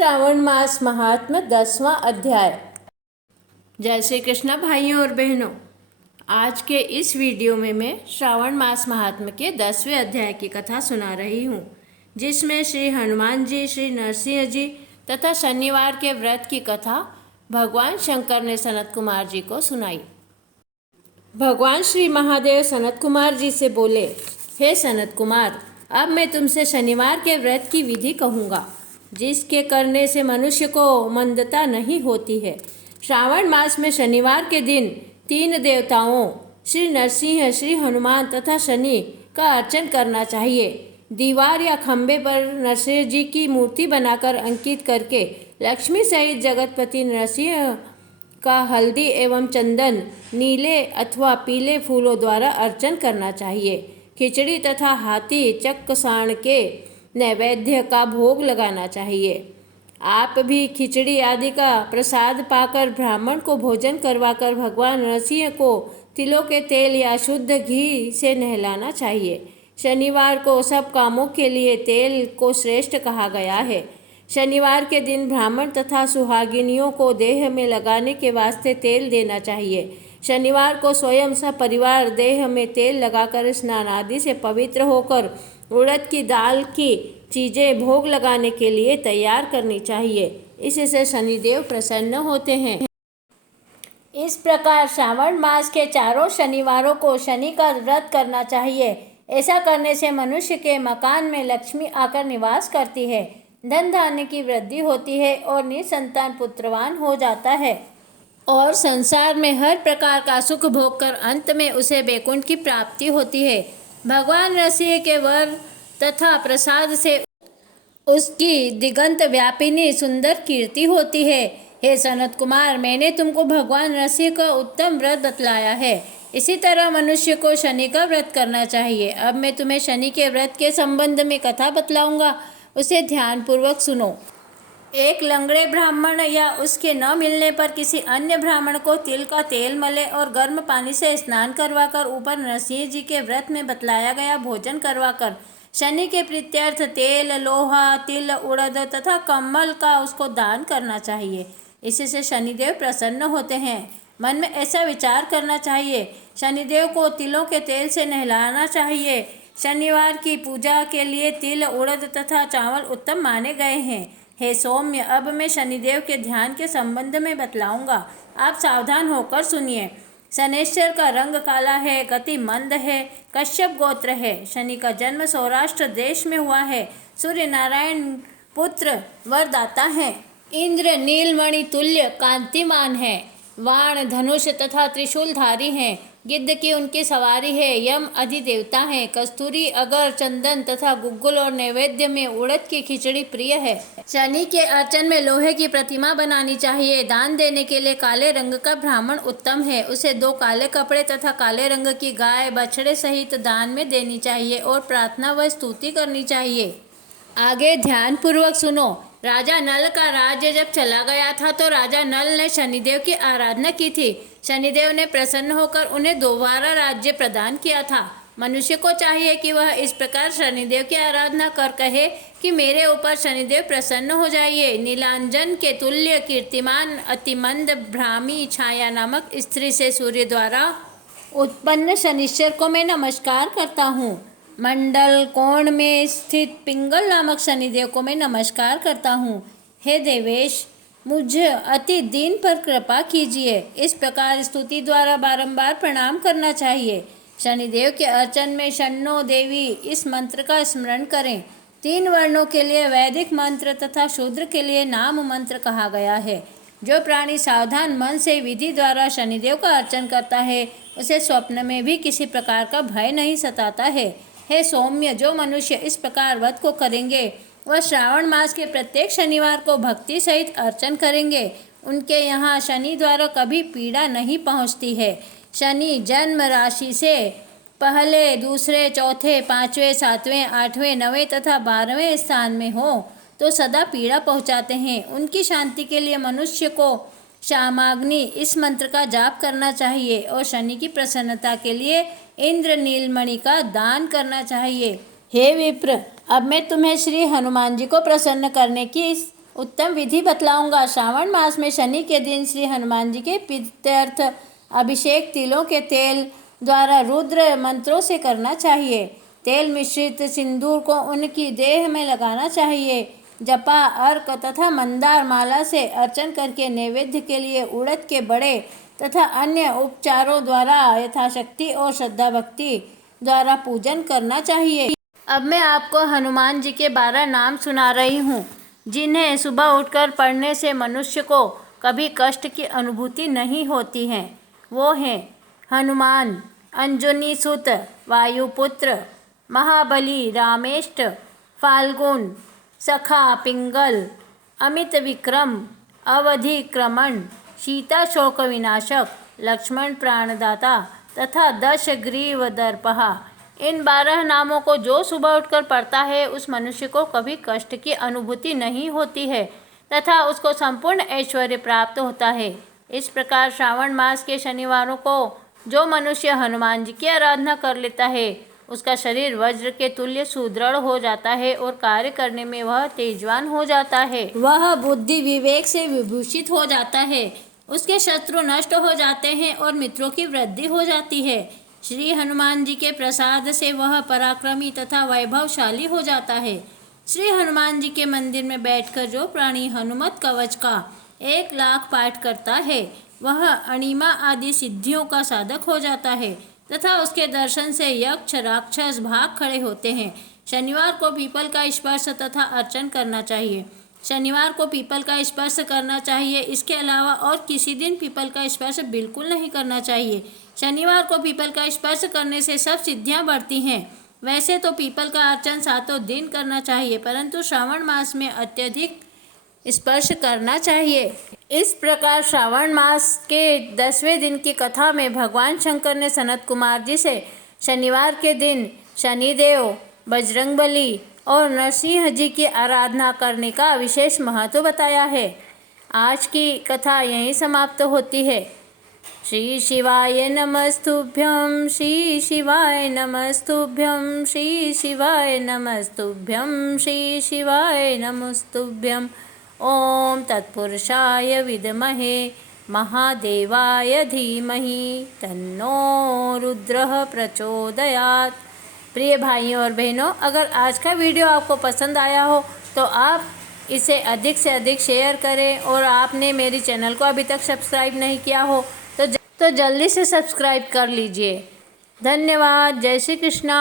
श्रावण मास महात्म्य 10वां अध्याय। जय श्री कृष्ण भाइयों और बहनों, आज के इस वीडियो में मैं श्रावण मास महात्म्य के 10वें अध्याय की कथा सुना रही हूँ, जिसमें श्री हनुमान जी, श्री नरसिंह जी तथा शनिवार के व्रत की कथा भगवान शंकर ने सनत कुमार जी को सुनाई। भगवान श्री महादेव सनत कुमार जी से बोले, हे सनत कुमार, अब मैं तुमसे शनिवार के व्रत की विधि कहूँगा, जिसके करने से मनुष्य को मंदता नहीं होती है। श्रावण मास में शनिवार के दिन 3 देवताओं श्री नरसिंह, श्री हनुमान तथा शनि का अर्चन करना चाहिए। दीवार या खंबे पर नरसिंह जी की मूर्ति बनाकर अंकित करके लक्ष्मी सहित जगतपति नरसिंह का हल्दी एवं चंदन, नीले अथवा पीले फूलों द्वारा अर्चन करना चाहिए। खिचड़ी तथा हाथी चक्र साण के नैवेद्य का भोग लगाना चाहिए। आप भी खिचड़ी आदि का प्रसाद पाकर ब्राह्मण को भोजन करवाकर भगवान नरसिंह को तिलों के तेल या शुद्ध घी से नहलाना चाहिए। शनिवार को सब कामों के लिए तेल को श्रेष्ठ कहा गया है। शनिवार के दिन ब्राह्मण तथा सुहागिनियों को देह में लगाने के वास्ते तेल देना चाहिए। शनिवार को स्वयं सपरिवार देह में तेल लगाकर स्नान आदि से पवित्र होकर उड़द की दाल की चीज़ें भोग लगाने के लिए तैयार करनी चाहिए। इससे शनिदेव प्रसन्न होते हैं। इस प्रकार श्रावण मास के चारों शनिवारों को शनि का व्रत करना चाहिए। ऐसा करने से मनुष्य के मकान में लक्ष्मी आकर निवास करती है, धन धान्य की वृद्धि होती है और निसंतान पुत्रवान हो जाता है और संसार में हर प्रकार का सुख भोग कर अंत में उसे वैकुंठ की प्राप्ति होती है। भगवान नरसिंह के वर तथा प्रसाद से उसकी दिगंत व्यापिनी सुंदर कीर्ति होती है। हे सनत कुमार, मैंने तुमको भगवान नरसिंह का उत्तम व्रत बतलाया है। इसी तरह मनुष्य को शनि का व्रत करना चाहिए। अब मैं तुम्हें शनि के व्रत के संबंध में कथा बतलाऊंगा, उसे ध्यानपूर्वक सुनो। एक लंगड़े ब्राह्मण या उसके न मिलने पर किसी अन्य ब्राह्मण को तिल का तेल मले और गर्म पानी से स्नान करवाकर ऊपर नरसिंह जी के व्रत में बतलाया गया भोजन करवाकर शनि के प्रीत्यर्थ तेल, लोहा, तिल, उड़द तथा कमल का उसको दान करना चाहिए। इससे शनिदेव प्रसन्न होते हैं। मन में ऐसा विचार करना चाहिए, शनिदेव को तिलों के तेल से नहलाना चाहिए। शनिवार की पूजा के लिए तिल, उड़द तथा चावल उत्तम माने गए हैं। हे सौम्य, अब मैं शनिदेव के ध्यान के संबंध में बतलाऊंगा, आप सावधान होकर सुनिए। शनैश्वर का रंग काला है, गति मंद है, कश्यप गोत्र है। शनि का जन्म सौराष्ट्र देश में हुआ है। सूर्य नारायण पुत्र वरदाता है। इंद्र नीलमणि तुल्य कांतिमान है। वाण, धनुष तथा त्रिशूलधारी हैं। गिद्ध की उनकी सवारी है। यम अधिदेवता हैं। कस्तूरी, अगर, चंदन तथा गुग्गुल और नैवेद्य में उड़द की खिचड़ी प्रिय है। शनि के अर्चन में लोहे की प्रतिमा बनानी चाहिए। दान देने के लिए काले रंग का ब्राह्मण उत्तम है। उसे 2 काले कपड़े तथा काले रंग की गाय बछड़े सहित दान में देनी चाहिए और प्रार्थना व स्तुति करनी चाहिए। आगे ध्यान पूर्वक सुनो। राजा नल का राज्य जब चला गया था तो राजा नल ने शनिदेव की आराधना की थी। शनिदेव ने प्रसन्न होकर उन्हें दोबारा राज्य प्रदान किया था। मनुष्य को चाहिए कि वह इस प्रकार शनिदेव की आराधना कर कहे कि मेरे ऊपर शनिदेव प्रसन्न हो जाइए। नीलांजन के तुल्य कीर्तिमान अतिमंद भ्रामी छाया नामक स्त्री से सूर्य द्वारा उत्पन्न शनिश्चर को मैं नमस्कार करता हूँ। मंडल कोण में स्थित पिंगल नामक शनिदेव को मैं नमस्कार करता हूँ। हे देवेश, मुझे अति दीन पर कृपा कीजिए। इस प्रकार स्तुति द्वारा बारंबार प्रणाम करना चाहिए। शनिदेव के अर्चन में शन्नो देवी इस मंत्र का स्मरण करें। 3 वर्णों के लिए वैदिक मंत्र तथा शूद्र के लिए नाम मंत्र कहा गया है। जो प्राणी सावधान मन से विधि द्वारा शनिदेव का अर्चन करता है, उसे स्वप्न में भी किसी प्रकार का भय नहीं सताता है। हे सौम्य, जो मनुष्य इस प्रकार व्रत को करेंगे वह श्रावण मास के प्रत्येक शनिवार को भक्ति सहित अर्चन करेंगे। उनके यहाँ शनि द्वारा कभी पीड़ा नहीं पहुँचती है। शनि जन्म राशि से पहले, दूसरे, चौथे, 5वें, 7वें, 8वें, 9वें तथा 12वें स्थान में हो तो सदा पीड़ा पहुँचाते हैं। उनकी शांति के लिए मनुष्य को श्यामाग्नि इस मंत्र का जाप करना चाहिए और शनि की प्रसन्नता के लिए इंद्र नीलमणि का दान करना चाहिए। हे विप्र, अब मैं तुम्हें श्री हनुमान जी को प्रसन्न करने की उत्तम विधि बतलाऊंगा। श्रावण मास में शनि के दिन श्री हनुमान जी के प्रीत्यर्थ अभिषेक तिलों के तेल द्वारा रुद्र मंत्रों से करना चाहिए। तेल मिश्रित सिंदूर को उनकी देह में लगाना चाहिए। जपा, अर्क तथा मंदार माला से अर्चन करके नैवेद्य के लिए उड़द के बड़े तथा अन्य उपचारों द्वारा यथाशक्ति और श्रद्धा भक्ति द्वारा पूजन करना चाहिए। अब मैं आपको हनुमान जी के 12 नाम सुना रही हूँ, जिन्हें सुबह उठकर पढ़ने से मनुष्य को कभी कष्ट की अनुभूति नहीं होती है। वो हैं हनुमान, अंजनी सुत, वायुपुत्र, महाबली, रामेष्ट, फाल्गुन, सखा, पिंगल, अमित विक्रम, अवधिक्रमण, सीता शोक विनाशक, लक्ष्मण प्राणदाता तथा दशग्रीव दर्पहा। इन 12 नामों को जो सुबह उठकर पढ़ता है उस मनुष्य को कभी कष्ट की अनुभूति नहीं होती है तथा उसको संपूर्ण ऐश्वर्य प्राप्त होता है। इस प्रकार श्रावण मास के शनिवारों को जो मनुष्य हनुमान जी की आराधना कर लेता है उसका शरीर वज्र के तुल्य सुदृढ़ हो जाता है और कार्य करने में वह तेजवान हो जाता है। वह बुद्धि विवेक से विभूषित हो जाता है। उसके शत्रु नष्ट हो जाते हैं और मित्रों की वृद्धि हो जाती है। श्री हनुमान जी के प्रसाद से वह पराक्रमी तथा वैभवशाली हो जाता है। श्री हनुमान जी के मंदिर में बैठकर जो प्राणी हनुमत कवच का 1 लाख पाठ करता है वह अणिमा आदि सिद्धियों का साधक हो जाता है तथा उसके दर्शन से यक्ष राक्षस भाग खड़े होते हैं। शनिवार को पीपल का स्पर्श तथा अर्चन करना चाहिए। शनिवार को पीपल का स्पर्श करना चाहिए। इसके अलावा और किसी दिन पीपल का स्पर्श बिल्कुल नहीं करना चाहिए। शनिवार को पीपल का स्पर्श करने से सब सिद्धियां बढ़ती हैं। वैसे तो पीपल का अर्चन 7 दिन करना चाहिए, परंतु श्रावण मास में अत्यधिक स्पर्श करना चाहिए। इस प्रकार श्रावण मास के 10वें दिन की कथा में भगवान शंकर ने सनत कुमार जी से शनिवार के दिन शनिदेव, बजरंगबली और नरसिंह जी की आराधना करने का विशेष महत्व बताया है। आज की कथा यहीं समाप्त होती है। श्री शिवाय नमस्तुभ्यं, श्री शिवाय नमस्तुभ्यं, श्री शिवाय नमस्तुभ्यं, श्री शिवाय नमस्तुभ्यं। ओम तत्पुरुषाय विद्महे महादेवाय धीमहि तन्नो रुद्रः प्रचोदयात्। प्रिय भाइयों और बहनों, अगर आज का वीडियो आपको पसंद आया हो तो आप इसे अधिक से अधिक शेयर करें और आपने मेरी चैनल को अभी तक सब्सक्राइब नहीं किया हो तो जल्दी से सब्सक्राइब कर लीजिए। धन्यवाद। जय श्री कृष्णा।